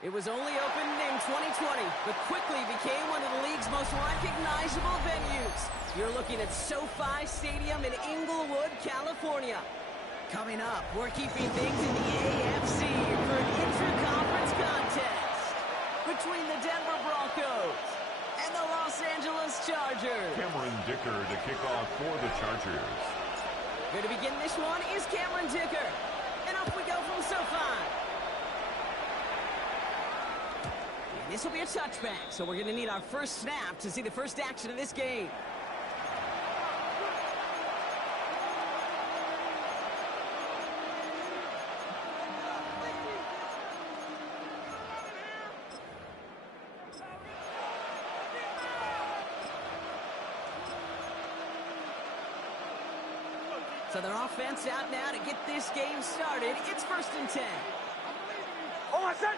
It was only opened in 2020, but quickly became one of the league's most recognizable venues. You're looking at SoFi Stadium in Inglewood, California. Coming up, we're keeping things in the AFC for an intra-conference contest between the Denver Broncos and the Los Angeles Chargers. Cameron Dicker to kick off for the Chargers. Going to begin this one is Cameron Dicker. And up we go from SoFi. This will be a touchback, so we're going to need our first snap to see the first action of this game. So their offense out now to get this game started. It's 1st and 10. Oh, I said!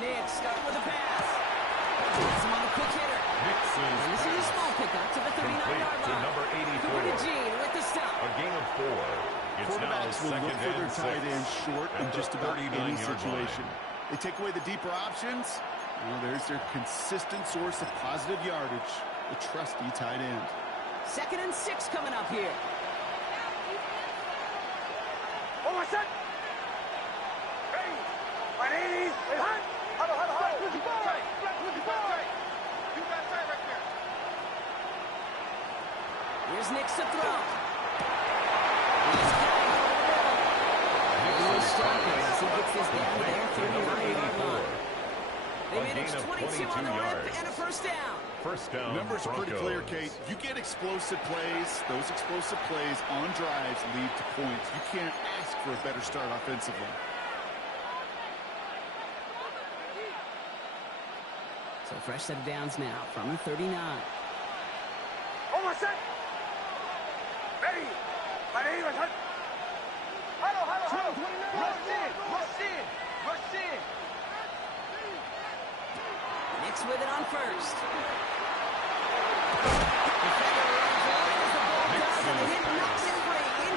Nick, start with a pass. Has him on a quick hitter. And this is a small pickup to the 39-yard line. Number 84. Cooper DeJean with the stop. A gain of 4. It's Quarterbacks will look for their tight end short in just about any situation. They take away the deeper options. Well, there's their consistent source of positive yardage, the trusty tight end. 2nd and 6 coming up here. Oh, I said! Hey! My name is Hunt! Huddle! You got time right there. Here's Nick to throw. He's stopping as he gets this down there, 39-yard line. They managed 22 on the rip and a first down. First down, Numbers are pretty clear, Kate. You get explosive plays. Those explosive plays on drives lead to points. You can't ask for a better start offensively. So fresh set of downs now from the 39. Oh, I said! Ready! My name is Hunt! Huddle! Rush in! Nick's with it on first.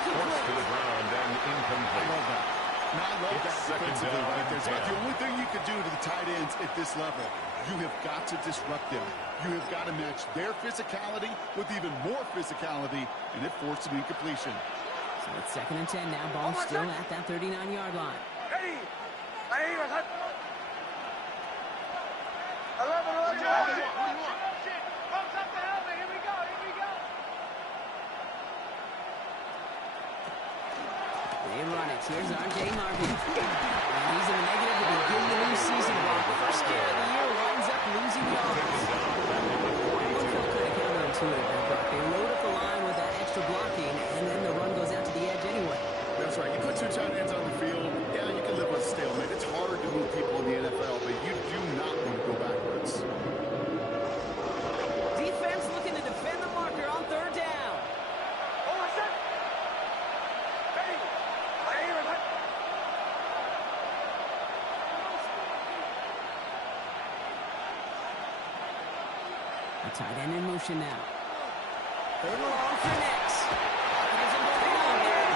Forced to the ground and incomplete. I love that. Now, I love that defensively right there. It's about the only thing you could do to the tight ends at this level. You have got to disrupt them. You have got to match their physicality with even more physicality, and it forced an incompletion. So it's 2nd and 10 now. Ball still at that 39-yard line. Ready! My name is Hunt! 11. What do you want? Pumps up the helmet. Here we go. They run it. Here's R.J. Marvin. And he's in the negative to begin the new season. The first game of the year winds up losing yards. One felt kind of counterintuitive there, Brock. They load up the line with that extra blocking, and then the run goes out to the edge anyway. That's right. You put 2 tight ends on the field, yeah, you can live with a stalemate. It's hard to move people in the NFL, but you do not want to go backwards. Defense looking to defend the marker on 3rd down. Oh, I said! Ready! My name is Hunt! The tight end in motion now. 3rd and long for Nix. Gives him the down there.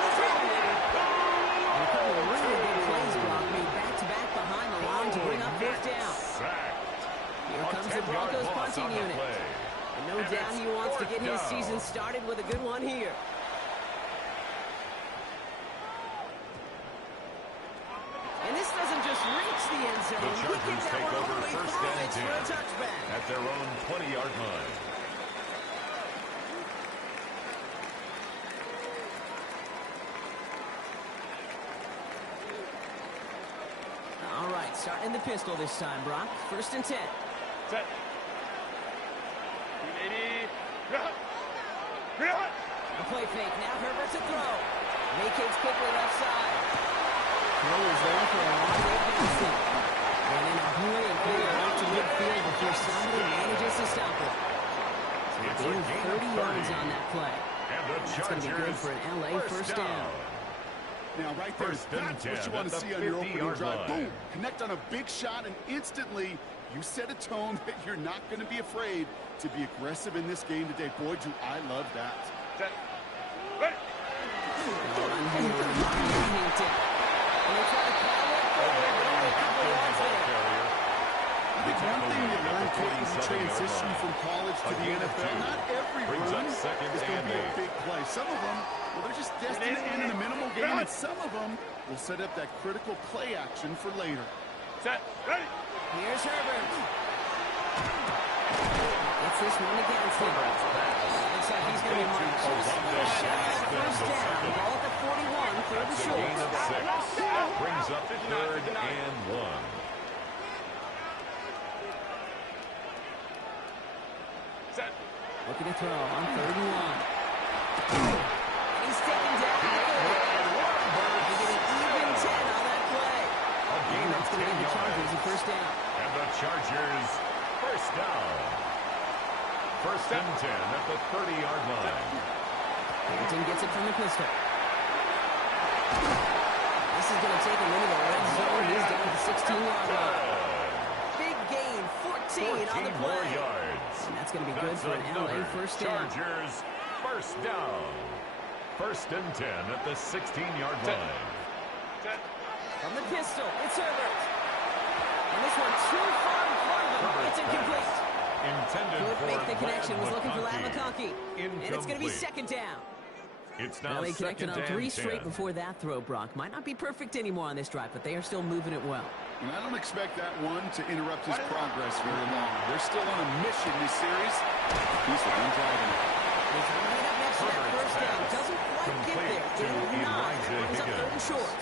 And a couple of really big plays, Brock, made back-to-back behind the line to bring up 4th down. Here comes the Broncos punting unit. And no doubt he wants to get his season started with a good one here. And this doesn't just reach the end zone. The Chargers take over 1st and 10 for a touchback. at their own 20-yard line. All right, starting the pistol this time, Brock. 1st and 10. Set. A play fake. Now Herbert to throw. Vacates quickly left side. Throw is there for a long way passing. And then a brilliant play out to midfield before somebody manages to stop it. So a gain of 30 yards on that play. And That's going to be good for an LA first down. Now, right there, that's what you want to see on your opening drive. Boom! Connect on a big shot, and instantly You set a tone that you're not going to be afraid to be aggressive in this game today. Boy, do I love that. Set. Ready. I think one thing that learned taking the transition from college to the NFL, not every run is going to be a big play. Some of them, well, they're just destined to end in a minimal game, and some of them will set up that critical play action for later. Set. Ready. Here's Herbert. It's this one against him. Looks like he's going to be marked just first down. Ball at the 41 for the short. Gain of 6. Brings up 3rd and 1. Set. Looking to throw on 3rd and 1. He's taken down. They get an even 10 on that play. A gain of That's going to 10 give the Chargers a yards. first down. And the Chargers first down. 1st and 10 at the 30-yard line. Harrington gets it from the pistol. This is going to take him into the red zone. He's down to the 16-yard line. Big gain, 14 on the more play. yards. And that's going to be good That's for an LA another first down. Chargers first down. 1st and 10 at the 16-yard line. Set. From the pistol, it's Herbert. And this one too far in front of him. It's incomplete. Intended Could for make the connection. Was Ladd looking for Ladd McConkey. McConkey. And it's going to be second down. It's now Well, he connected second on and 3 straight 10. before that throw, Brock. Might not be perfect anymore on this drive, but they are still moving it well. And I don't expect that one to interrupt his progress very long. They're still on a mission this series. He's the one driving it. He's right up next to that first down. Doesn't quite get Complete there. to Gain of 9. Elijah Brings up 3rd and Higgins. short.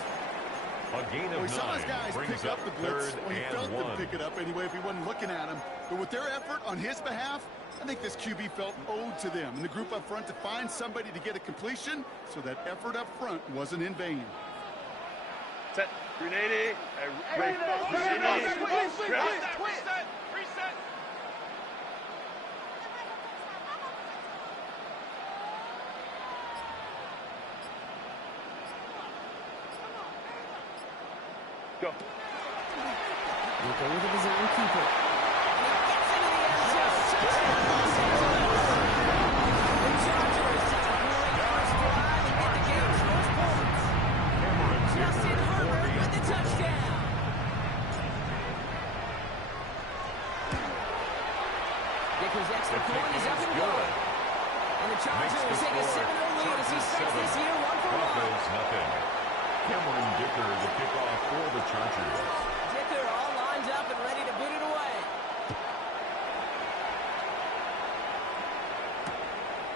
A gain of Well, he saw 9 his guys brings pick up the blitz. 3rd Well, he and felt 1. them pick it up anyway if he wasn't looking at him. But with their effort on his behalf, I think this QB felt owed to them and the group up front to find somebody to get a completion, so that effort up front wasn't in vain. Set. 380. Ready. Reset. Reset. Go. We'll go with his own keeper. And he gets into the end zone. Touchdown, Los Angeles. The Chargers take a great first drive and get the game's first points. Justin Herbert with the touchdown. Vickers' extra point is up and good. And the Chargers take a 7-0 lead as he starts this year 1 for 1. Broncos nothing. Cameron Dicker, the kickoff for the Chargers. Dicker all lined up and ready to boot it away.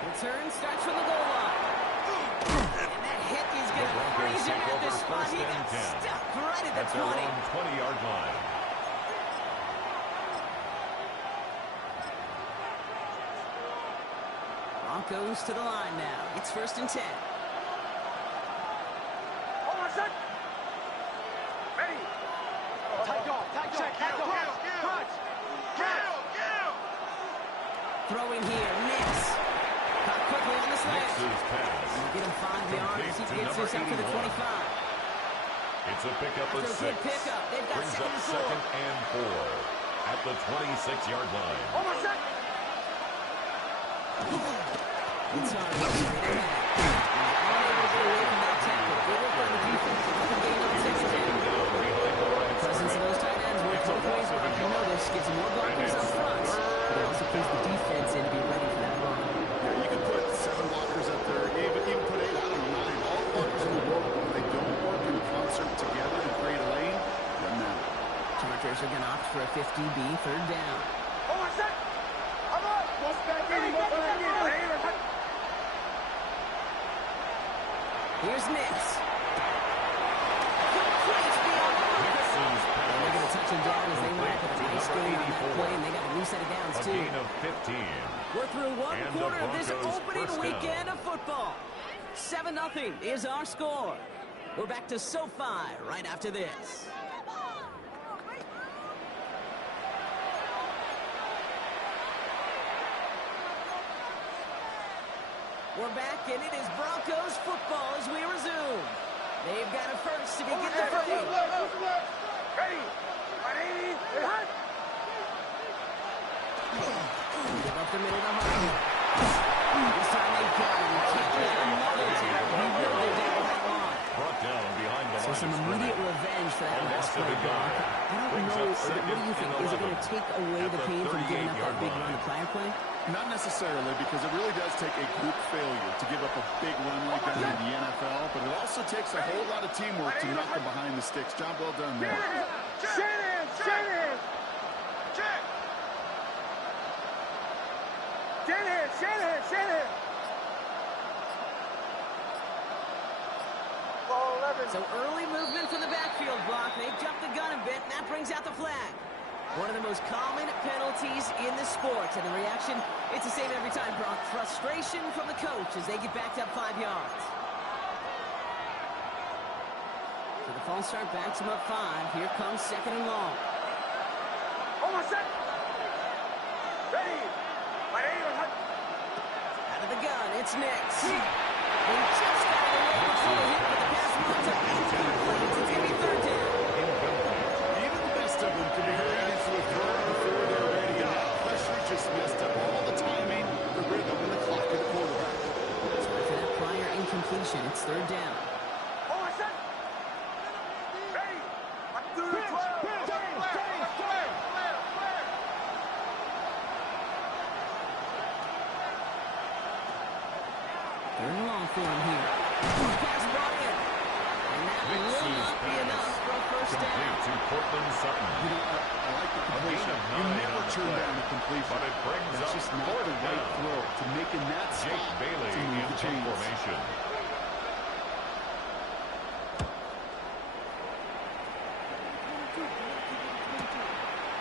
Return starts from the goal line. And that hit is going to freeze him at the spot. He got stuck right at the At their 20. own 20-yard line. Broncos to the line now. It's 1st and 10. Hold on a sec. Ready. Tight dog. Check. Punch. Throwing here. Nix. Caught quickly on the slant. Nix's pass. Get him 5 yards. He Complete to gets this up to the 81. 25. It's a pickup of After a 6. good pickup, they've got Brings up 2nd and 4. 2nd and 4 at the 26-yard line. Hold on a sec. It's on. Straight ahead. Unable to get away from that tackle. Good work by the defense. Nothing gained on 2nd down. The presence of those tight ends works both ways. You know this gives them more blockers up front, but it also plays the defense in to be ready for that run. Yeah, you can put 7 blockers up there, even put 8, I don't know, 9. All the blockers in the world, if they don't work in concert together and create a lane, doesn't matter. Chargers are going to opt for a 50B, 3rd down. Hold on a sec. I'm on. What's back in? Here's Nix. Complete beyond the marker. And they're going to touch him down as they wrap up a nice gain on that play, and they got a new set of downs, A too. gain of 15. We're through one And the quarter of this Broncos opening first weekend down. of football. 7-0 is our score. We're back to SoFi right after this. We're back, and it is Broncos football as we resume. They've got it first to begin the fray. Ready. 180. Hut. Give up the middle to Harden. This time they got him. Kick out another tackle. He will go down that line. Brought down behind the So line some of immediate scrimmage. revenge for that Almost last to play, the Brock. yard. I don't Brings know. up What do you think? Is it going to take away at the the pain from giving up that big 38-yard run line. the prior play? Not necessarily, because it really does take a group failure to give up a big run like that in the NFL, but it also takes a whole lot of teamwork to knock them behind the sticks. Job well done there. Shanahan! Shanahan! Check! Shanahan! Shanahan! Shanahan! Ball 11. So early movement from the backfield, Brock. They jumped the gun a bit, and that brings out the flag. One of the most common penalties in the sport. And the reaction, it's the same every time, Brock. Frustration from the coach as they get backed up 5 yards. So the false start backs him up 5. Here comes 2nd and long. Almost set. Ready. My name is Out of the gun, it's Nix. They just got it away before the hit, but the pass runs up incomplete. It's going to be 3rd down. Even the best of them can be hurried into a throw before they're ready. And that pressure just messed up all the timing, the rhythm, and the clock of the quarterback. So after that prior incompletion, it's 3rd down. almost set. Ready. I'm through the 12. Third and long for him here. Pass brought in. And that will not be enough for a first down. Complete to Cortland Sutton. You know, I like the completion. of You 9 never on the turn play. down a completion. But it brings That's up just not 4th the right down. throw to making that Jake spot Bailey to move in the chains. formation.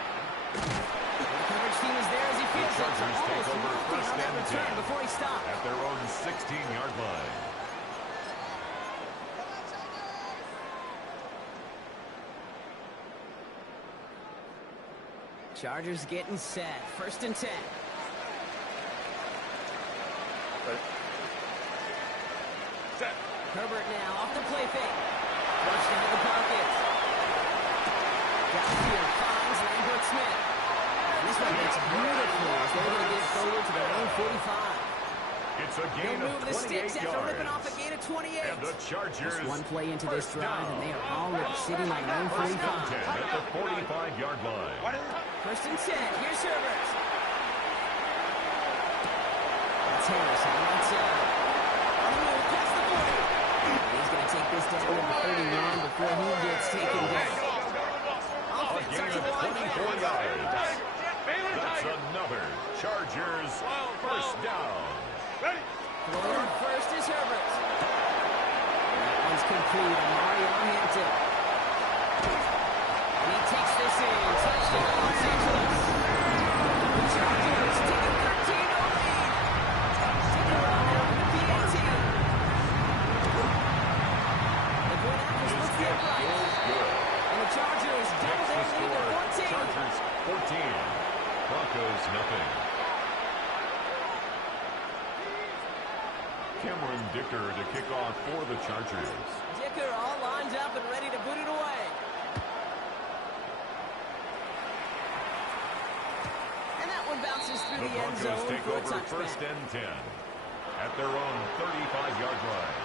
The coverage team is there as he feels it. Chargers take over Almost first on that and return 10 before he stopped. at their own 16-yard line. Chargers getting set. 1st and 10. Set. Herbert now off the play fake. Rushed into the pocket. Downfield finds Lambert Smith. And this one makes beautiful as they're going to get it forward to their own 45. It's a They'll gain move of the sticks 28 after ripping off a yards. gain of 28. And the Chargers Just one play into this first drive, and down. they are already sitting on their own First and 10 45. at the 45-yard line. 1st and 10. Here's Herbert. That's Harris on the outside. On the move, past the 40. He's going to take this down to the 39 before he gets taken down. A Offense gain starts of to line 24 yards. Baylor That's Tiger. another Chargers first down. Ready. Throwing first is Herbert. That one's complete on Mario Hampton. And he takes this in. Touchdown, Los Angeles. The Chargers take a 13-0 lead. Stick around now for the PAT. The Glen Apples looks the upright. Good. And the Chargers double their Next to lead score, to 14. Chargers 14. Broncos nothing. Cameron Dicker to kick off for the Chargers. Dicker all lined up and ready to boot it away. And that one bounces through The the end Broncos zone take for a over first touchback. and 10 at their own 35-yard line.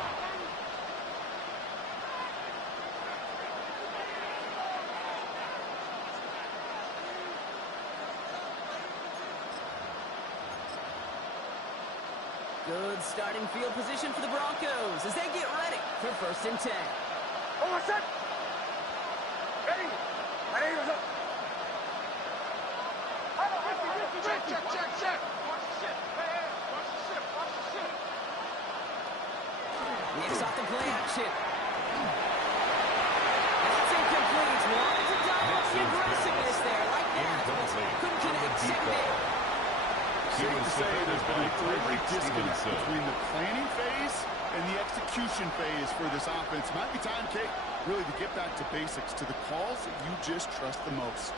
Good starting field position for the Broncos as they get ready for 1st and 10. Almost set. Ready. My name is Check. Watch the ship. Hey, watch the ship. Watch the ship. Nix off the play action. That's incomplete. Wanted to dial up the aggressiveness there like that. Couldn't connect. 2nd down. Safe to say there's been a great disconnect Stevenson. between the planning phase and the execution phase for this offense. Might be time, Kate, really to get back to basics, to the calls that you just trust the most.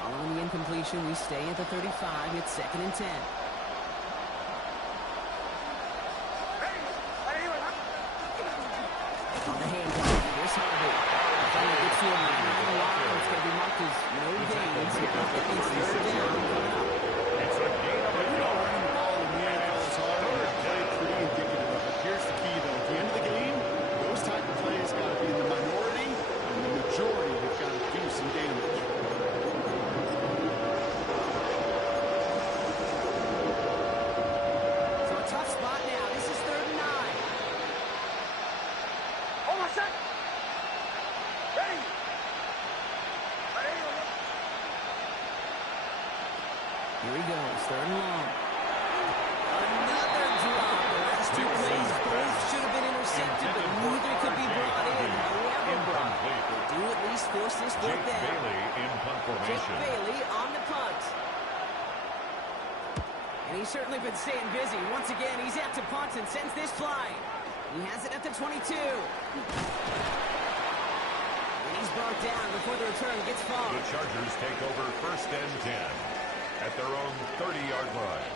Following the incompletion, we stay at the 35. It's 2nd and 10. Ready. My name is On the handoff, here's Harvey. Finally gets to him. Long line. It's going to be marked as no gains. It's 3rd down. It's busy. Once again, he's out to punt and sends this flying. He has it at the 22. And he's brought down before the return gets far. The Chargers take over 1st and 10 at their own 30-yard line.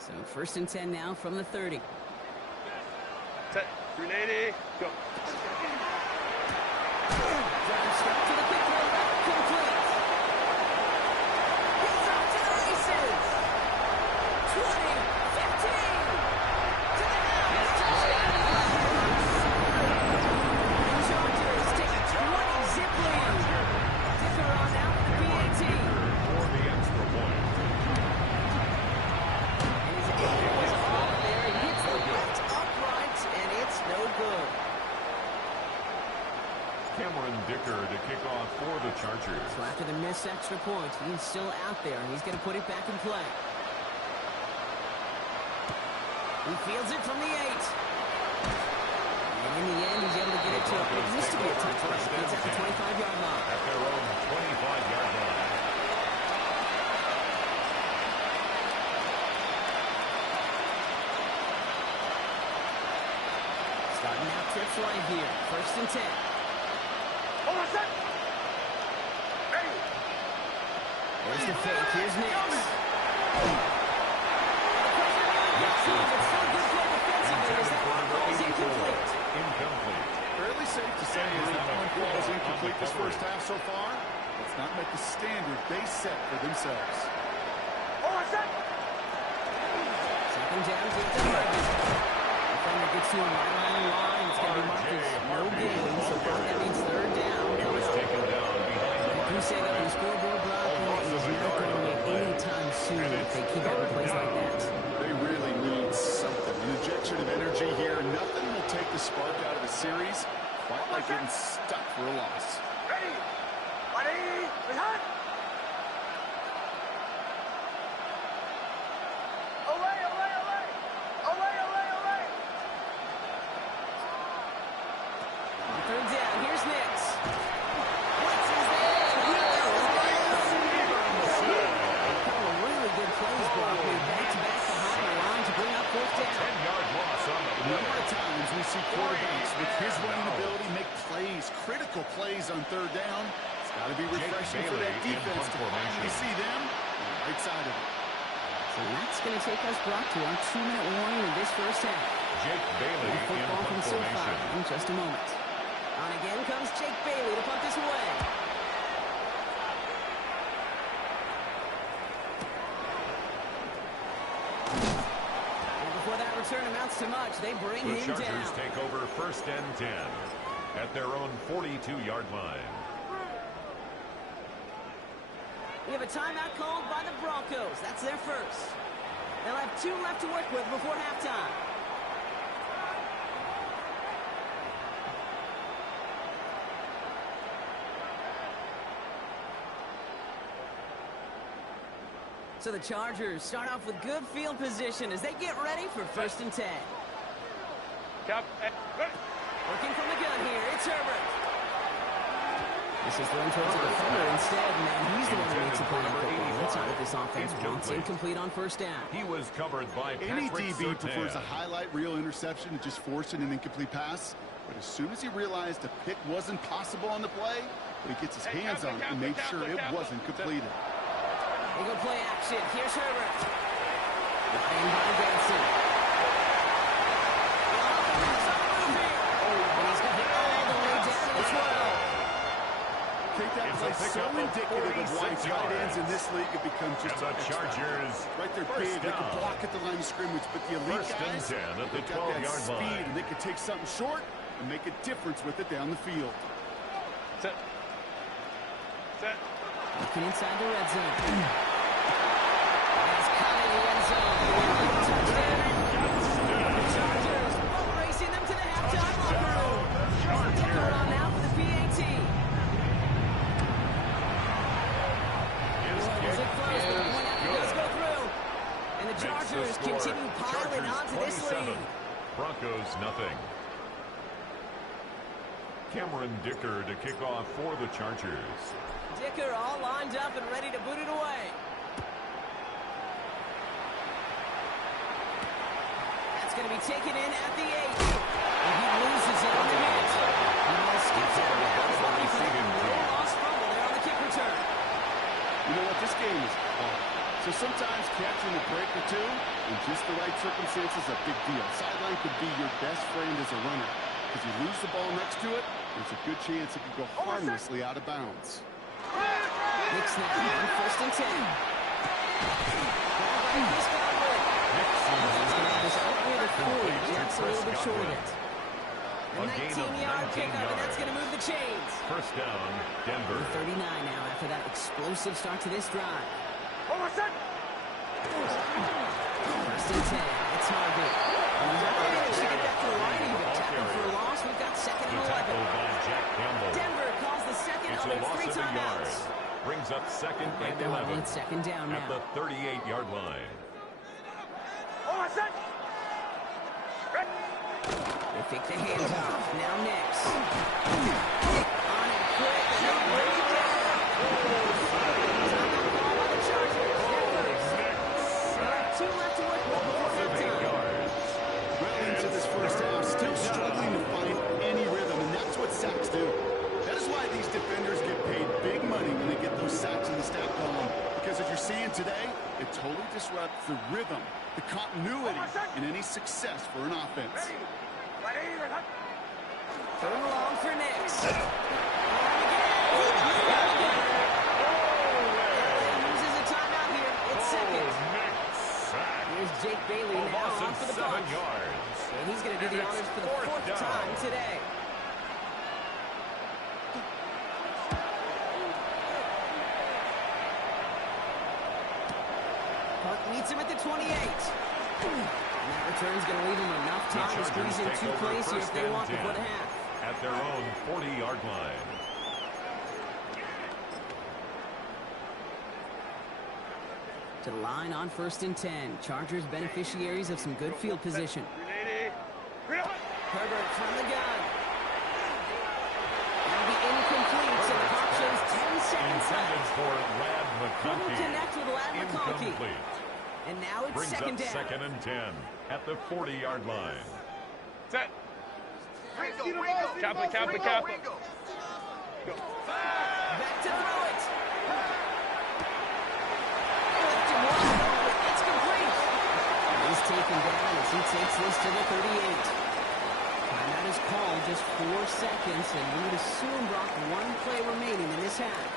So 1st and 10 now from the 30. Set. 380. Go. Drive straight to the quick throw. Complete. He's off to the races. 20, 15. To the house. Touchdown. The Chargers take a 20-zip lead. Dicker on out for the PAT. For the extra point. Good. Cameron Dicker to kick off for the Chargers. So after the missed extra point, he's still out there. He's going to put it back in play. He fields it from the 8. And in the end, he's able to get it to what used to be a touchdown. It's at the 25-yard line. At their own 25-yard line. Starting out trips right here. 1st and 10. Hold on, set. Ready. There's the fake. Here's Nix. It's still a good play defensively as that one falls incomplete. Incomplete. Fairly safe to say is that one falls incomplete this first half so far. It's not met the standard they set for themselves. Hold on, set. 2nd down to the Chargers. Defender gets to him right on the line. It's going to be marked as no gain. So that means 3rd down. He was taken down behind the You say that on the scoreboard block, he's not going to make any time soon if they keep having plays like that. They really need something. An injection of energy here. Nothing will take the spark out of the series quite like getting stuck for a loss. Ready. 180. Behind. Away, away, away. Away, away, away. On 3rd down, here's Nix. What's his name? A couple of really good plays, Brock. Back-to-back behind the line to bring up 4th down. 10-yard loss on the A play. number of times we see quarterbacks with his running ability make plays, critical plays on 3rd down. It's got to be refreshing for that Bailey in defense to punt finally formation. see them on the right side of it. So that's going to take us, Brock, to our 2-minute warning in this first half. Jake Bailey in Football from punt SoFi formation. in just a moment. On again comes Jake Bailey to punt this away. And before that return amounts to much, they bring The him Chargers down. take over 1st and 10 at their own 42-yard line. We have a timeout called by the Broncos. That's their first. They'll have 2 left to work with before halftime. So the Chargers start off with good field position as they get ready for 1st and 10. Cap. Ready. Working from the gun here, it's Herbert. This is thrown towards the defender instead, and he's the one who makes a play on football. That's not what this offense wants. Incomplete on 1st down. He was covered by Any Patrick DB Surtain. prefers a highlight reel interception to just forcing an incomplete pass. But as soon as he realized a pick wasn't possible on the play, he gets his hands on it and made sure it wasn't completed. They go play action. Here's Herbert. And by Benson. And he's got it all the way down to the 12. Take that play so indicative of why tight ends in this league have become just And the Chargers right there big. They can block at the line of scrimmage, but the elite 1st and guys, 10 at the they've got that 12-yard speed, line. and they can take something short and make a difference with it down the field. Set. Set. Looking inside the red zone. He's caught in the end zone. Touchdown. The Chargers boat racing them to the halftime locker room. Broncos nothing. Cameron Dicker to kick off for the Chargers. Dicker all lined up and ready to boot it away. That's going to be taken in at the 8. And he loses it on the hit. He will skip out of bounds, looking for that lost fumble there on the kick return. You know what? This game is fun. So sometimes catching a break or two in just the right circumstances is a big deal. Sideline could be your best friend as a runner. If you lose the ball next to it, there's a good chance it could go harmlessly out of bounds. Nick snap on 1st and 10. He's got it. He's going to have this out near the 40. Just a little bit short of it. A 19-yard pickup, and that's going to move the chains. First down, Denver. 39 now after that explosive start to this drive. Almost set. 1st and 10. It's Harvey. And he's not going to actually get back to the line even. Tackle for a loss. We've got 2nd and 11. Denver calls the second of their 3 timeouts. Brings up 2nd and 11. It's 2nd down now. At the 38-yard line. Almost set. They fake the handoff. Now next. On and quick. And they'll bring it down. Timeout call by the Chargers. They'll have 2 left to work with before halftime. Well into this first half, still struggling to find any rhythm, and that's what sacks do. That is why these defenders get paid big money when they get those sacks in the stat column. Because as you're seeing today, it totally disrupts the rhythm, the continuity, and any success for an offense. Third and long for Nix. Uses a timeout here. It's 2nd. Here's Jake Bailey now on for the punch. And he's going to do the honors for the 4th time today. Punt meets him at the 28. And that return's going to leave them enough time to squeeze in 2 plays here if they want before the half. At their own 40-yard line. To the line on 1st and 10. Chargers beneficiaries of some good field position. Herbert from the gun. That'll be incomplete, so the clock shows 10 seconds Intended left. for Lad McConkey. Couldn't connect with Lad McConkey. Incomplete. And now it's Brings 2nd up down. 2nd and 10 at the 40-yard line. Set. Kappa. Back to throw it. Left him wide. It's complete. He's taken down as he takes this to the 38. Timeout is called, just 4 seconds, and we would assume, Brock, 1 play remaining in this half.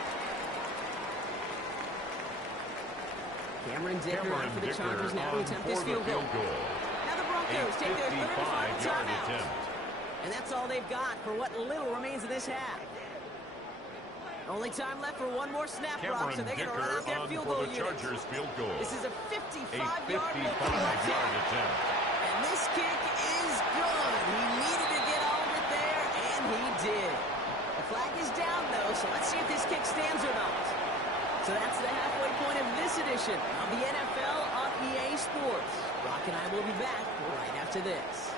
Cameron Dicker on for the Chargers now to attempt this field goal. Now the Broncos take their 3rd and final timeout. And that's all they've got for what little remains of this half. Only time left for 1 more snap, Brock, so they're going to run out their field goal unit. Chargers field goal. This is a 55-yard attempt. And this kick is good. He needed to get all of it there, and he did. The flag is down, though, so let's see if this kick stands or not. So that's the halfway point of this edition of the NFL on EA Sports. Brock and I will be back right after this.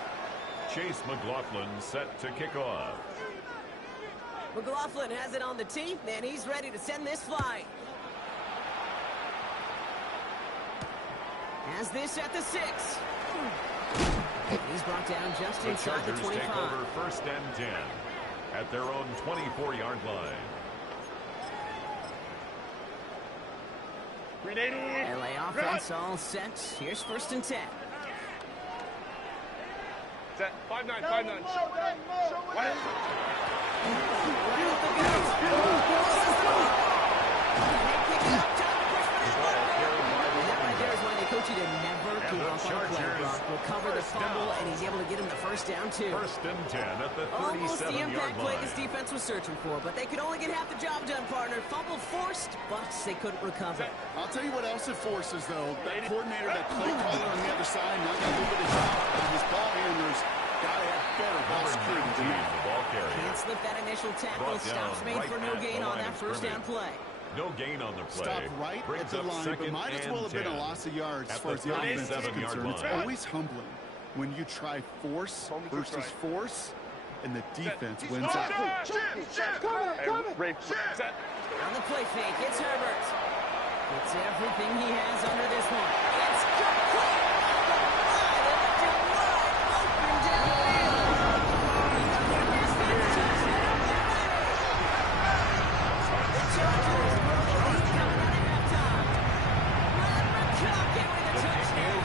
Chase McLaughlin set to kick off. McLaughlin has it on the tee, and he's ready to send this flying. Has this at the 6. He's brought down just The inside the Chargers 25. take over 1st and 10 at their own 24-yard line. LA offense all set. Here's 1st and 10. Set. 5-9. Coach you to never give up on a play, Brock. Will cover the fumble, and he's able to get him the 1st down, too. 1st and 10 at the 37-yard line. Almost the impact play this defense was searching for, but they could only get half the job done, partner. Fumble forced, but they couldn't recover. I'll tell you what else it forces, though. That coordinator, that play caller on the other side, not going to do the job. But his ball handlers got to have better ball security than that. The ball carrier. Can't slip that initial tackle. Stops made for no gain on that 1st down play. No gain on the play. Stopped right at the line, but might as well have been a loss of yards as far as the offense is concerned. It's always humbling when you try force versus force, and the defense wins out. On the play fake, it's Herbert. It's everything he has under this one. It's complete. Open downfield. The Chargers grow the lead coming out of halftime. McConkey with a touchdown.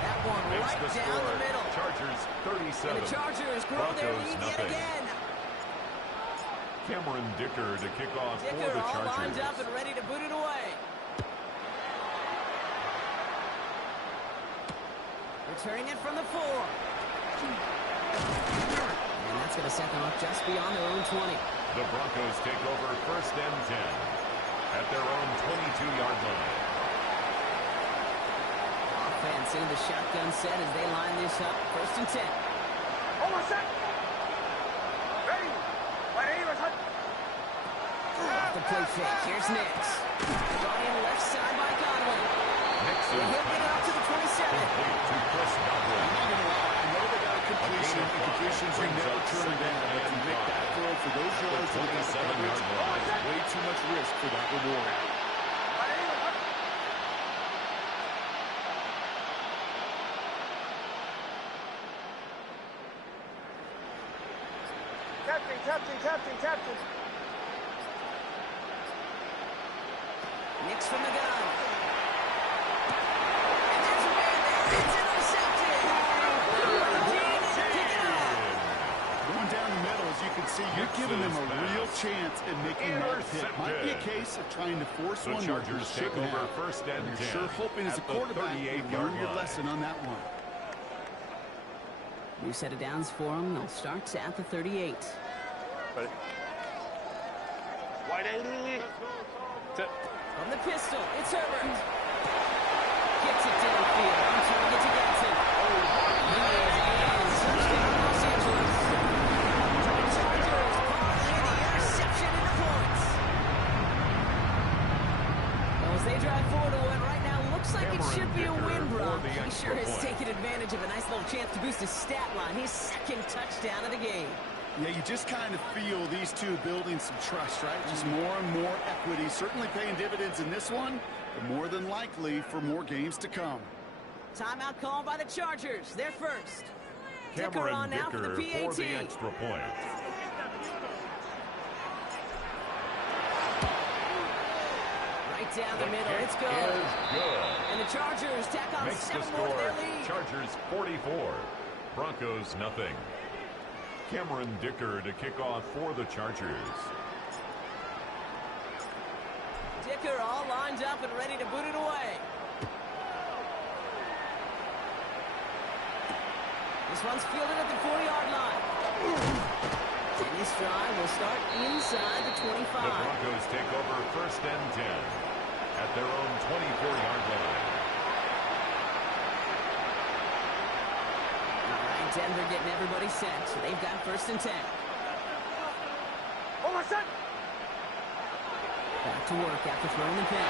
That one right down the middle. Chargers 37. And the Chargers grow their lead yet again. Cameron Dicker to kick off for Dicker the all Chargers. lined up and ready to boot it away. Returning it from the 4. And that's going to set them up just beyond their own 20. The Broncos take over 1st and 10 at their own 22-yard line. Offense into the shotgun set as they line this up. 1st and 10. Almost set. Ready. My name is Hunt. Off the play fake. Here's Nix. Ryan left side by Godwin. Nixon He'll get it up to the 27. complete to Chris Godwin. I'm not going to lie. I know they got a completion. The completions are never turning down. But to make that throw for those yards to the 27-yard line. way too much risk for that reward. My name is Hunt. Captain. Nix from the gun. And there's a man there. It's intercepted. Dean is picking up. Going down the middle, as you can see, you're giving them a real chance at making that hit. Might be a case of trying to force The one. Chargers take over 1st and 10. You're sure hoping as a at the quarterback you 38-yard learn your line. lesson on that one. New set of downs for them. They'll start at the 38. White 80. From the pistol, it's Herbert. Gets it downfield. On target to Gadsden. He is in. Touchdown, Los Angeles. The Chargers parlay the interception into points. Well, as they drive forward to what right now looks like it should be a win, Brock. He sure has taken advantage of a nice little chance to boost his stat line. His 2nd touchdown of the game. Yeah, you just kind of feel these two building some trust, right? Just more and more equity. Certainly paying dividends in this one, but more than likely for more games to come. Timeout called by the Chargers. They're first. Dicker Cameron on now for the Dicker PAT. for the extra point. Right down the middle. It's good. Is good. And the Chargers tack on Makes the 7 more to score. their lead. Chargers 44. Broncos nothing. Cameron Dicker to kick off for the Chargers. Dicker all lined up and ready to boot it away. This one's fielded at the 40-yard line. And this drive will start inside the 25. The Broncos take over 1st and 10 at their own 24-yard line. All right, Denver getting everybody set. So they've got 1st and 10. Almost set. Back to work after throwing the pin.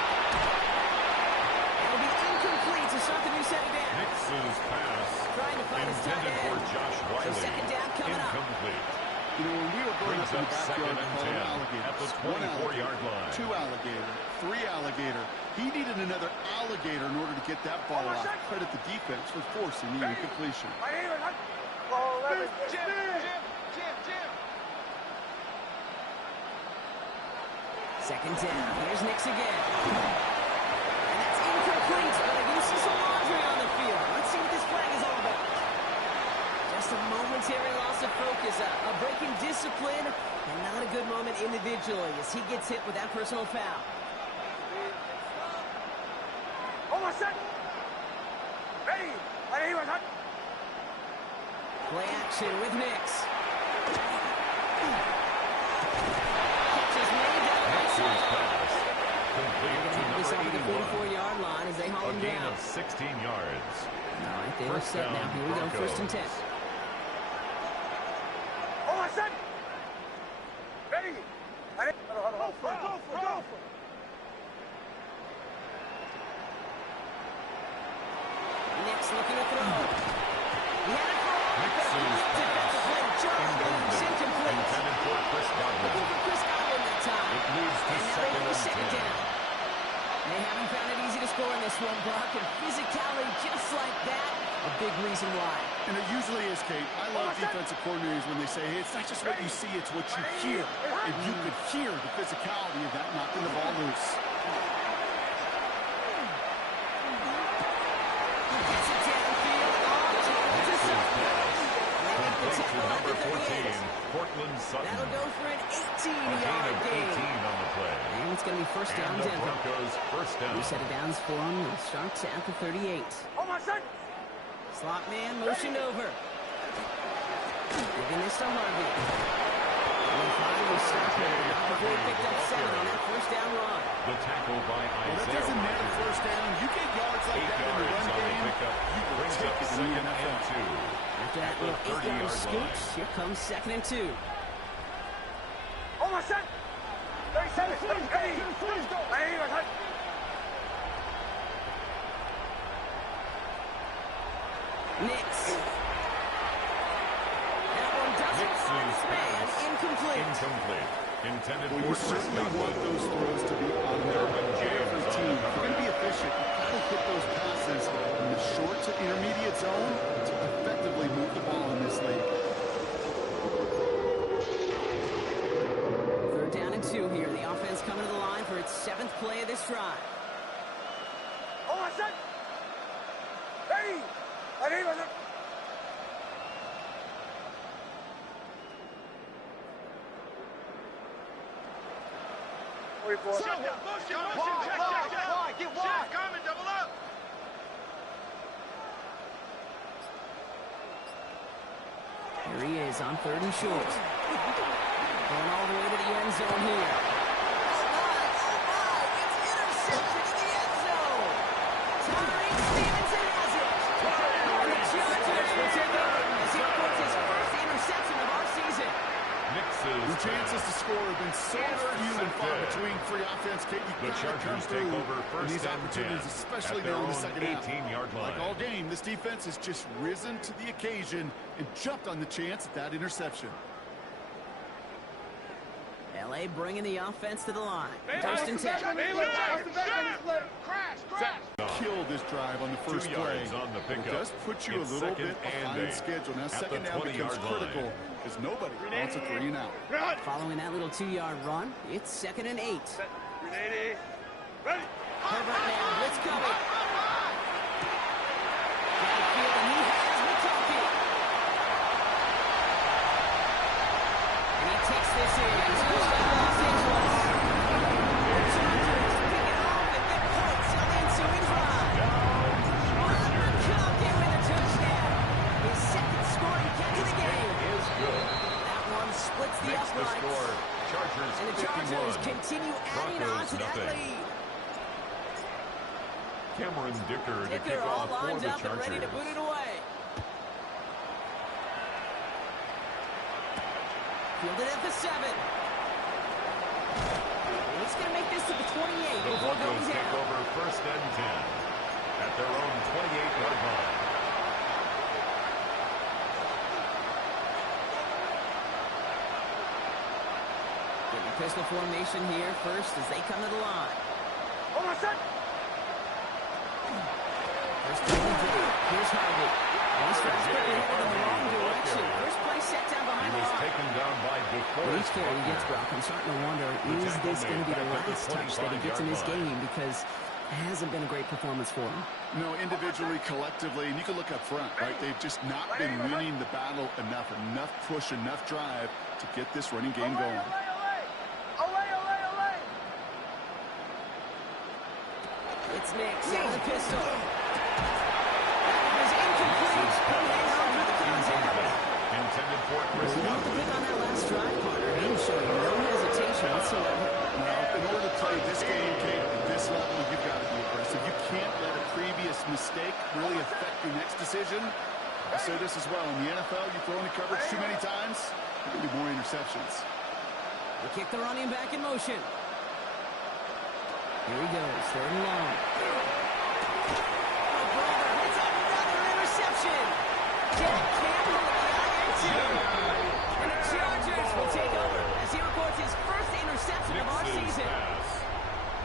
It'll be incomplete to start the new set again. Nix's pass Trying to find his tight intended for end. Josh So Wiley. 2nd down coming up. Incomplete. You know, when we were going Brings up in up the backyard 2nd and calling 10 alligators, at the 1 24-yard line. 2 alligator, 3 alligator. He needed another alligator in order to get that ball out. Credit the defense for forcing the incompletion. My name is Hunt. Ball 11. Jim. Second down. Here's Nix again. And that's incomplete. But a useless laundry on the field. Let's see what this flag is all about. Just a momentary loss of focus. A break in discipline. And not a good moment individually as he gets hit with that personal foul. Almost set. Ready. My name is Hunt. Play action with Nix. Catch is made down the right Nix's side. pass complete to This number off at the 81. 44-yard line as they haul A him gain down. of 16 yards. All right, they are First set now. down, Here we go, 1st and 10. Broncos. Almost set. Ready. My name. Go for. Nix looking to throw. He had it for all, but a great defensive play to Charles Williams incomplete. Intended for Chris Godwin. Looking for Chris Godwin that time. It leads to And now they have a second down. They haven't found it easy to score in this one, Brock, and physicality just like that, a big reason why. And it usually is, Kate. I love defensive coordinators when they say, hey, it's not just what you see, it's what you hear. And you could hear the physicality of that knocking the ball loose. Gets it downfield. Oh, to Sutton. They make the tackle at the 38. Portland Sutton. That'll go for an A 18-yard gain of 18 gain. on the play. And it's going to be first down, And the Denver. Broncos first down. New set of downs for them. It starts at the 38. Oh, my son. Slot man motioned over. Giving this to Harvey. 25 was stopped there. Not before he picked up 7 on that first down run. The tackle by Well, that Isaiah. doesn't matter first down. You get yards like 8 that in the yards run on the game. pickup. You will Brings take up it in second the and NFL. 2. After that the little 8-yard 30-yard scoot, line. here comes second and 2. Oh, my son. 37. 38. My name is Hunt. Nix. That one doesn't Nix's find its man. pass. Incomplete. Incomplete. Intended Well, for you Chris certainly Godwin. want those throws to be on their every team. If you're going to be efficient, you've got to hit those passes in the short to intermediate zone to effectively move the ball in this league. Third down and 2 here. The offense coming to the line for its 7th play of this drive. Oh, my son. Hey. My name is Hunt. Motion, check. Get wide. Coming, double up. Here he is on 3rd and short. Going all the way to the end zone here. It's intercepted in the end zone. Tyreek Stevenson has it. And the Chargers will take over as he records his first interception of our season. Nix's The chances to score have been so few and far between for your offense, Kate. The You've got to come Chargers take through over in first these and 10 opportunities, especially at their now in the own second half. 18-yard line. Like all game, this defense has just risen to the occasion and jumped on the chance at that interception. L.A. bringing the offense to the line. First and 10. Kill this drive on the first 2 play. yards on the It pickup. does put you a It's little second bit and behind 8 schedule. Now at second the down becomes 20-yard line. critical because nobody wants a 3 and out. Following that little 2-yard run, it's 2nd and 8. Ready. Ready. Herbert now, blitz coming. Got a feeling he has McConkey. And he takes this in. Touchdown Los Angeles. The Chargers pick it off and get points on the ensuing drive. McConkey with a touchdown. His 2nd scoring catch of the game. Is good. That one splits the Makes the uprights. score. Chargers And the Chargers 51. continue adding on Broncos to that nothing. lead. Cameron Dicker to Dicker kick all off for lined the up and ready to boot Chargers. it away. Fielded at the 7. He's going to make this to the 28 The before going Broncos take down. over first and 10 at their own 28-yard line. Getting pistol formation here first as they come to the line. Oh, my son. First play of the day. Here's Harvey. And he starts quickly headed in the wrong direction. First play set down He behind the was line. taken down by With each carry he DeForest. gets, Brock, I'm starting to wonder, is this going to be the last touch that he gets in this game? Because it hasn't been a great performance for him. No, individually, collectively, and you can look up front, right? They've just not been winning the battle enough push, enough drive to get this running game going. It's Nix out of the pistol. That one is incomplete. He hangs on through the contact. Intended for Chris Not the Godwin. pick on that last drive, Connor. He was showing no hesitation whatsoever. Well, in order to play this game, Kate, at this level, you've got to be aggressive. You can't let a previous mistake really affect your next decision. I say this as well. In the NFL, you throw in the coverage too many times, there will be more interceptions. They kick the running back in motion. Here he goes, 3rd and long. Oh, brother, it's another interception. Just can't hold the INT. And the Chargers will take over as he records his first interception of our season.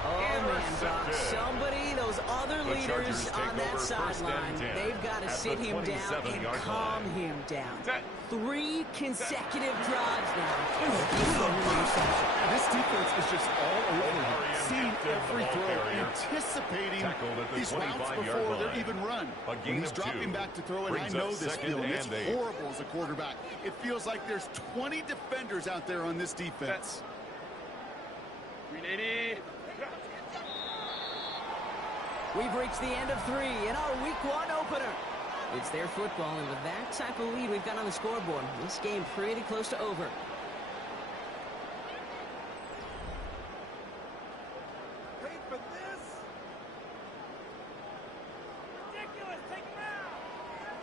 Oh, man, Doc, somebody, those other leaders on that sideline, they've got to sit him down and calm him down. 3 consecutive drives now. This defense is just all over him, seeing every throw, anticipating these routes before they're even run. When he's dropping back to throw, and I know this feeling. It's horrible as a quarterback. It feels like there's 20 defenders out there on this defense. 380. We've reached the end of 3 in our Week 1 opener. It's their football, and with that type of lead we've got on the scoreboard, this game pretty close to over. Wait for this. Ridiculous. Take him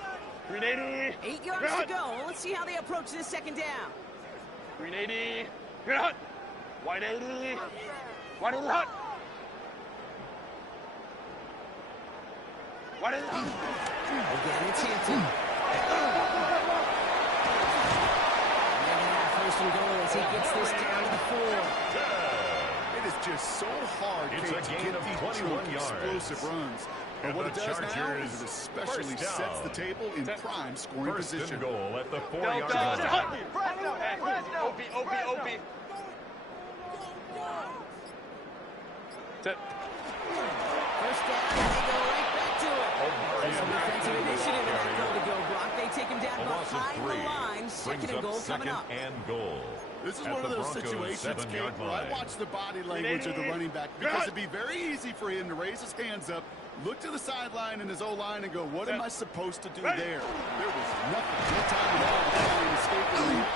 out. 380. 8 yards to go. Let's see how they approach this second down. 380. Hut. 180. 180. Hut. 180. Again, it's Hampton. First and goal as he gets this down to the 4. It is just so hard to get these explosive runs. And what it does now is it especially sets the table in prime scoring position. Goal at the 4-yard line. OP. First down, and they go right back to it. Some defensive initiative in that goal to go, Brock. They take him down behind the line. Second and goal coming up. And goal. This is one of those situations, Kate, where I watch the body language of the running back because it'd be very easy for him to raise his hands up, look to the sideline in his O-line and go, what am I supposed to do there? There was nothing, no time at all to try and escape the lead.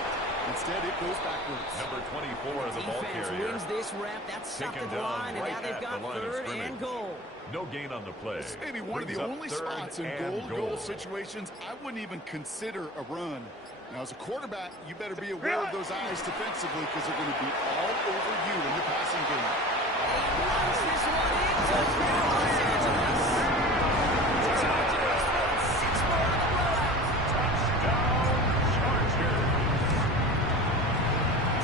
Instead, it goes backwards. Number 24 of the ball Defense carrier. wins this rep. That's stopped at the Taken line, and down now they've right got at the line of 3rd scrimmage. and goal. No gain on the play. This may be one of the Brings up only 3rd spots in and goal situations I wouldn't even consider a run. Now, as a quarterback, you better be aware of those eyes defensively because they're going to be all over you in the passing game. He runs this one in. Touchdown, Los Angeles. The Chargers win 6 more on the blowout.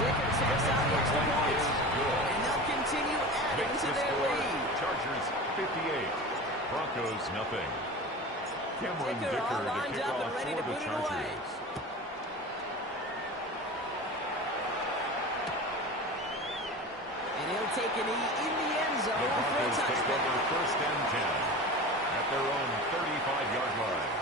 Dicker takes out the extra point, and they'll continue adding to their lead. Chargers 58. Broncos nothing. Cameron Dicker all Dicker to lined kick up and off ready to for the boot it away. Chargers. And he'll take a knee in the end zone The for a Broncos take touchdown. over 1st and 10 at their own 35-yard line.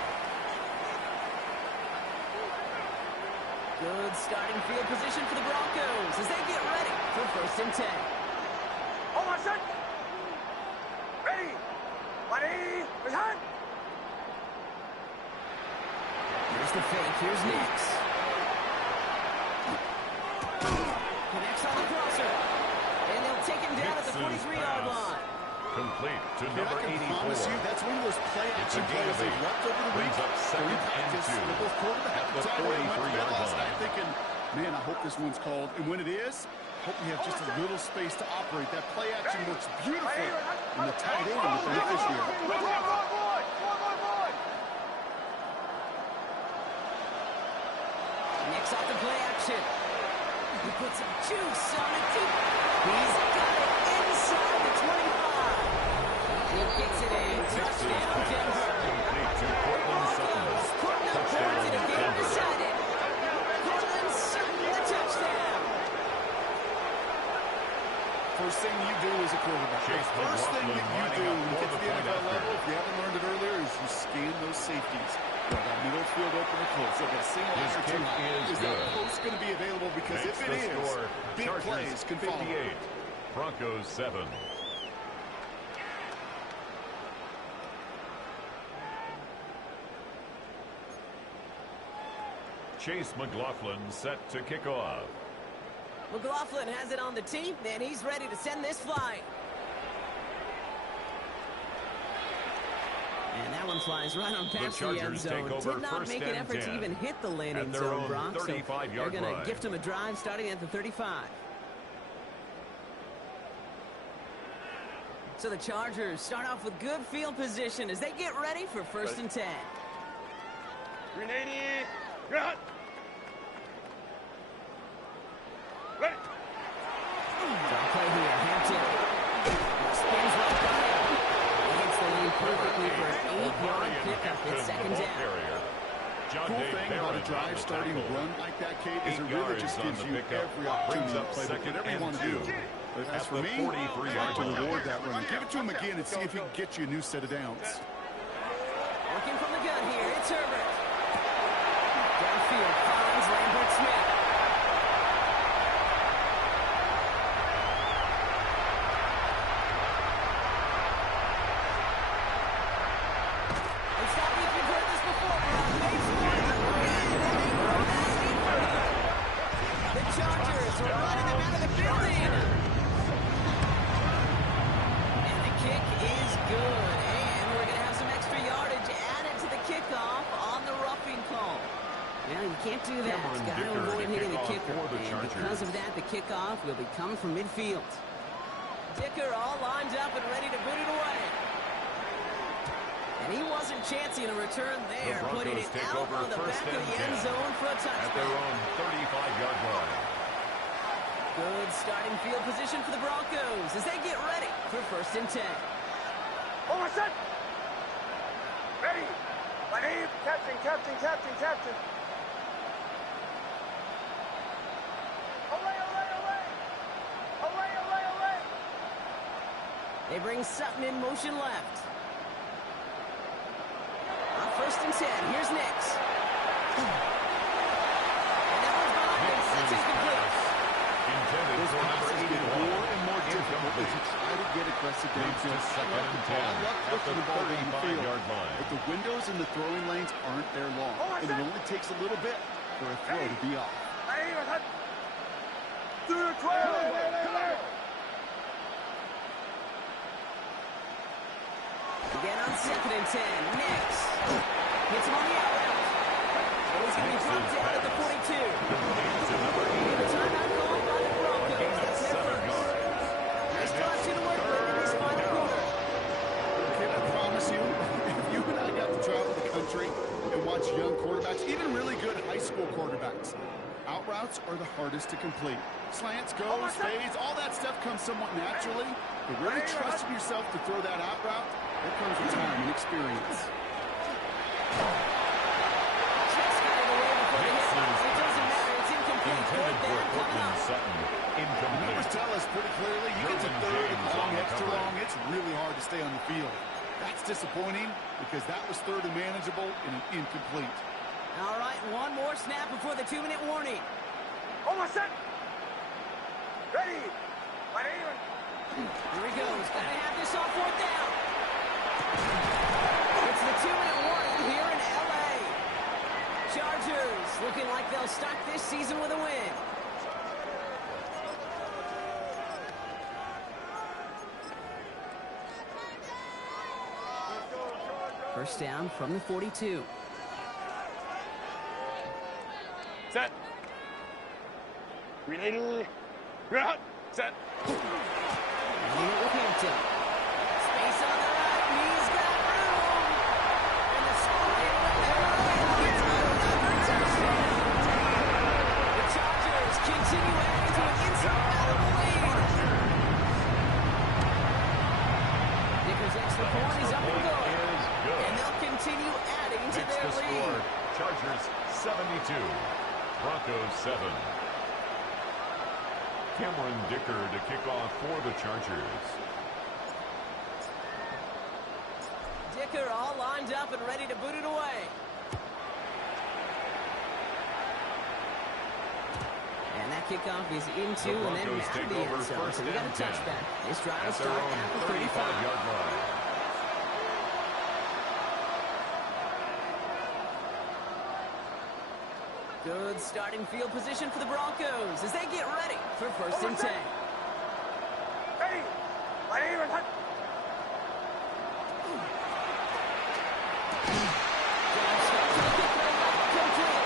Good starting field position for the Broncos as they get ready for 1st and 10. Hold on, set. Ready. 180. Return. Here's the fake. Here's Nix. Connects on the crosser. And they'll take him down at the 43-yard line. Complete to And number I can 84. promise you that's one of those play It's a action gain plays of they've 8. left over the week. Brings up 2nd and 2 They're both quarterback at the tight end, 43-yard last night line. thinking, man, I hope this one's called. And when it is, hope we have just a little space to operate. That play action works beautifully. And the tight end is the beneficiary. Nix off the play action. He puts some juice on it, too. He's got it inside the 25. He gets it in. Touchdown, Denver. Complete to Cortland Sutton. Broncos putting up points in a game decided. Cortland Sutton with a touchdown. First thing you do as a quarterback. Chase The first thing McLaughlin that you do lining when you up get to for the the NFL point level, after. if you haven't learned it earlier, is you scan those safeties. Well, that middle field open or close. So that single His or kick two. is Is that good. post going to be available? Because Makes if it the is, score. big Chargers plays can follow. 58. Broncos 7. Chase McLaughlin set to kick off. McLaughlin has it on the tee, and he's ready to send this flying. And that one flies right on past the end Chargers zone. take over Did not 1st make an and effort 10 to even hit the landing at their zone, own Brock. So 35-yard they're going line. to gift him a drive starting at the 35. So the Chargers start off with good field position as they get ready for 1st and 10. Green 80. You're hot. Ready. Don't play here. Hampton. Spins right by him. He hits the lead perfectly for an 8-yard pickup. It's second down. Cool thing about a drive starting a run like that, Kate, is it really just gives you every opportunity to play whatever you want to do. But as for me, I like to reward that run. Give it to him again and see if he can get you a new set of downs. Working from the gun here, it's Herbert. Downfield finds Lambert Smith. It's not like you've heard this before, but makes one, and they grow that lead further. The Chargers are running them out of the building. And the kick is good, and we're going to have some extra yardage added to the kickoff on the roughing call. Now, you can't do that. You've got to avoid hitting the kicker. And because of that, the kickoff will be coming from midfield. Dicker all lined up and ready to boot it away. And he wasn't chancing a return there, putting it out on the back of the end zone for a touchdown. At their own 35-yard line. Good starting field position for the Broncos as they get ready for 1st and 10. Over set. Ready. My name, Captain. Away. They bring Sutton in motion left. On 1st and 10, here's Nix. And that one's behind him. That's incomplete. Intended Those for number passes get 81. more and more difficult as you try to get aggressive downfield. Second and 10 I love at pushing the ball down the 35-yard field, line. but the windows in the throwing lanes aren't there long, and it only takes a little bit for a throw to be off. My name is hot. Through the 12. Again on 2nd and 10, Nix. Hits him on the out route. And he's going to be dropped down at the 42. And a timeout called by the Broncos. That's their first. Nice drive to the work with in this final quarter. Can I promise you, if you and I got to travel the country and watch young quarterbacks, even really good high school quarterbacks, out routes are the hardest to complete. Slants, goes, fades, all that stuff comes somewhat naturally, but really trusting yourself to throw that out route, that comes with time and experience. Just got it away before the hit. It doesn't matter. It's incomplete. Intended for Fourth down coming Cortland up. Sutton. The numbers Incomplete. tell us pretty clearly, you get to Derwin third James and long, on the extra cover. long, it's really hard to stay on the field. That's disappointing because that was third and manageable and an incomplete. All right, one more snap before the 2-minute warning. Over set. Ready. My name is... Here he goes. Got to have this on 4th down. It's the 2-minute warning here in L.A. Chargers looking like they'll start this season with a win. First down from the 42. Set. Green 80. You're hot. Set. Leading it with Hampton. Space on the right. He's got room. And the scoring gets another touchdown. The Chargers continue adding to an insurmountable lead. Dicker's extra point is up and going. And they'll continue adding to Next their to lead. score, Chargers 72, Broncos 7. Cameron Dicker to kick off for the Chargers. Dicker all lined up and ready to boot it away. And that kickoff is into and then Broncos out of take the over end zone. first So we got a and 10. touchback. This drive will At their start own at the 35. 35-yard line. Good starting field position for the Broncos as they get ready for 1st and 10. Ready. My name is hot. Drive start to the kick right back. Complete.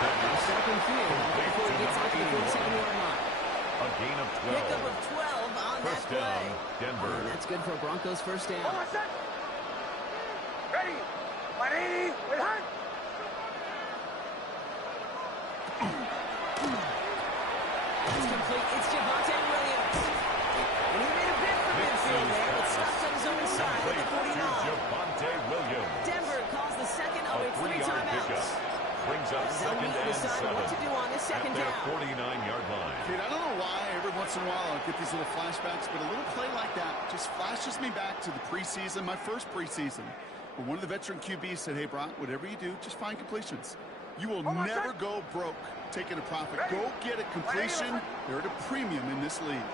Now second field before he gets out to the 47-yard line. A gain of 12. Pickup of 12 on First that play. down, Denver. And that's good for a Broncos first down. Over set. Ready. My name is hot. It's complete. It's Javonte Williams. And he made a bid for midfield there, but stops on his own side at the 49. Javonte Williams. Denver calls the second of its 3 timeouts. Brings up They'll second meet and and decide 7 what to do on this second at their down. 49-yard line. Kid, I don't know why every once in a while I'll get these little flashbacks, but a little play like that just flashes me back to the preseason, my first preseason, where one of the veteran QBs said, hey, Brock, whatever you do, just find completions. You will never go broke taking a profit. Go get a completion. They're at a premium in this league.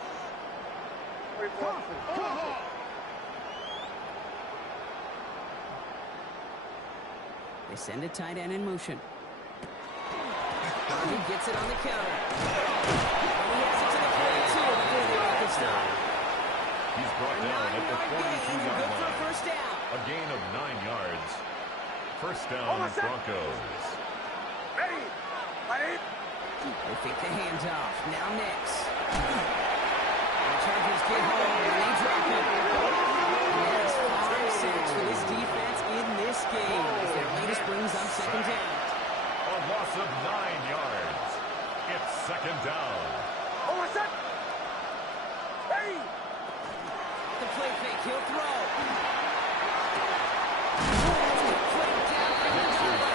They send a tight end in motion. He gets it on the counter. And he has it to the 42 before they make a stop. He's brought down at the 42-yard Good for a line. first down. A gain of 9 yards. First down, Broncos. Ready. Ready. They think the hands off. Now Nix. The Chargers get home and they drop it. Yes, 5 sacks for this defense in this game as their latest brings up second down. A loss of 9 yards. It's second down. Oh, what's that? Hey. The play fake. He'll throw. That's complete down for the goal.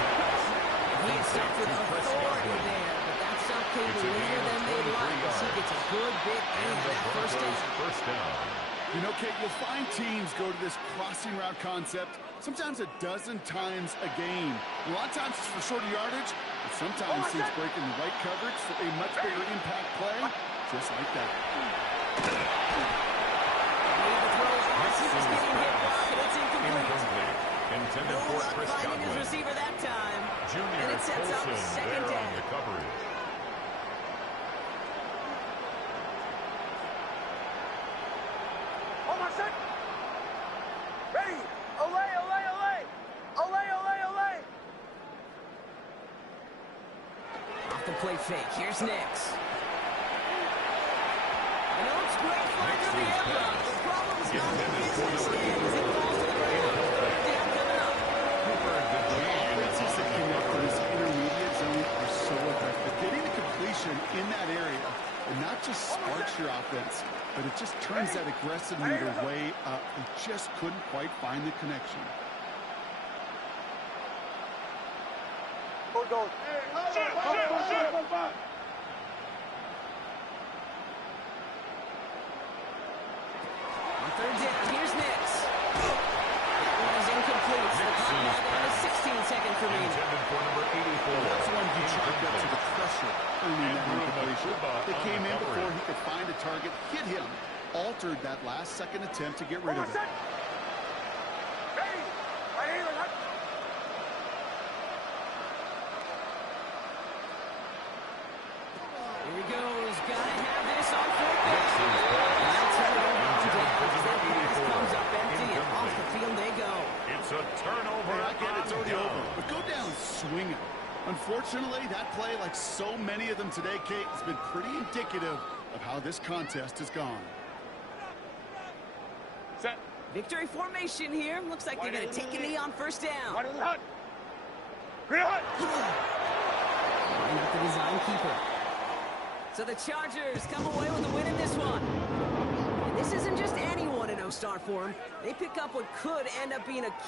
He is stopped with authority there, but that stop came later than they'd like as he gets a good bit in that first down. You know, Kate, you'll find teams go to this crossing route concept sometimes a dozen times a game. A lot of times it's for shorter yardage, but sometimes teams breaking the right coverage for a much bigger impact play, just like that. Intended for Chris finding his Godwin. receiver that time. Junior And it sets up Colson second there down. on the coverage. Oh, my set. Ready. Olay, olay, olay. Olay, olay, olay. Off the play fake. Here's Nix. I know it's great flying through the air, but the problem's not in his instead as it falls to the ground. Third down coming up. Offenses that connect to this intermediate zone are so effective. Getting a completion in that area, and not just sparks your offense, but it just turns that aggressive meter way up. He just couldn't quite find the connection. Go. Shoot. On third down, here's Nix. That one is incomplete. So the clock now down to 16 seconds remaining. Intended for number 84. That's one he chalked up to the pressure earning that incompletion. It came in before he could find a target, hit him, altered that last-second attempt to get rid of it. Ready. Ready. Here he goes. Gotta have this on fourth down. And they'll turn it over on down as that pass comes up empty and off the field they go. It's a turnover. I get it, it's already on over. down. But go down swinging. Unfortunately, that play, like so many of them today, Kate, has been pretty indicative of how this contest has gone. Set. Victory formation here. Looks like they're going to take a knee on first down. Right in the hut. Green hut. Line up the design keeper. So the Chargers come away with a win in this one. And this isn't just anyone in O-Star form. They pick up what could end up being a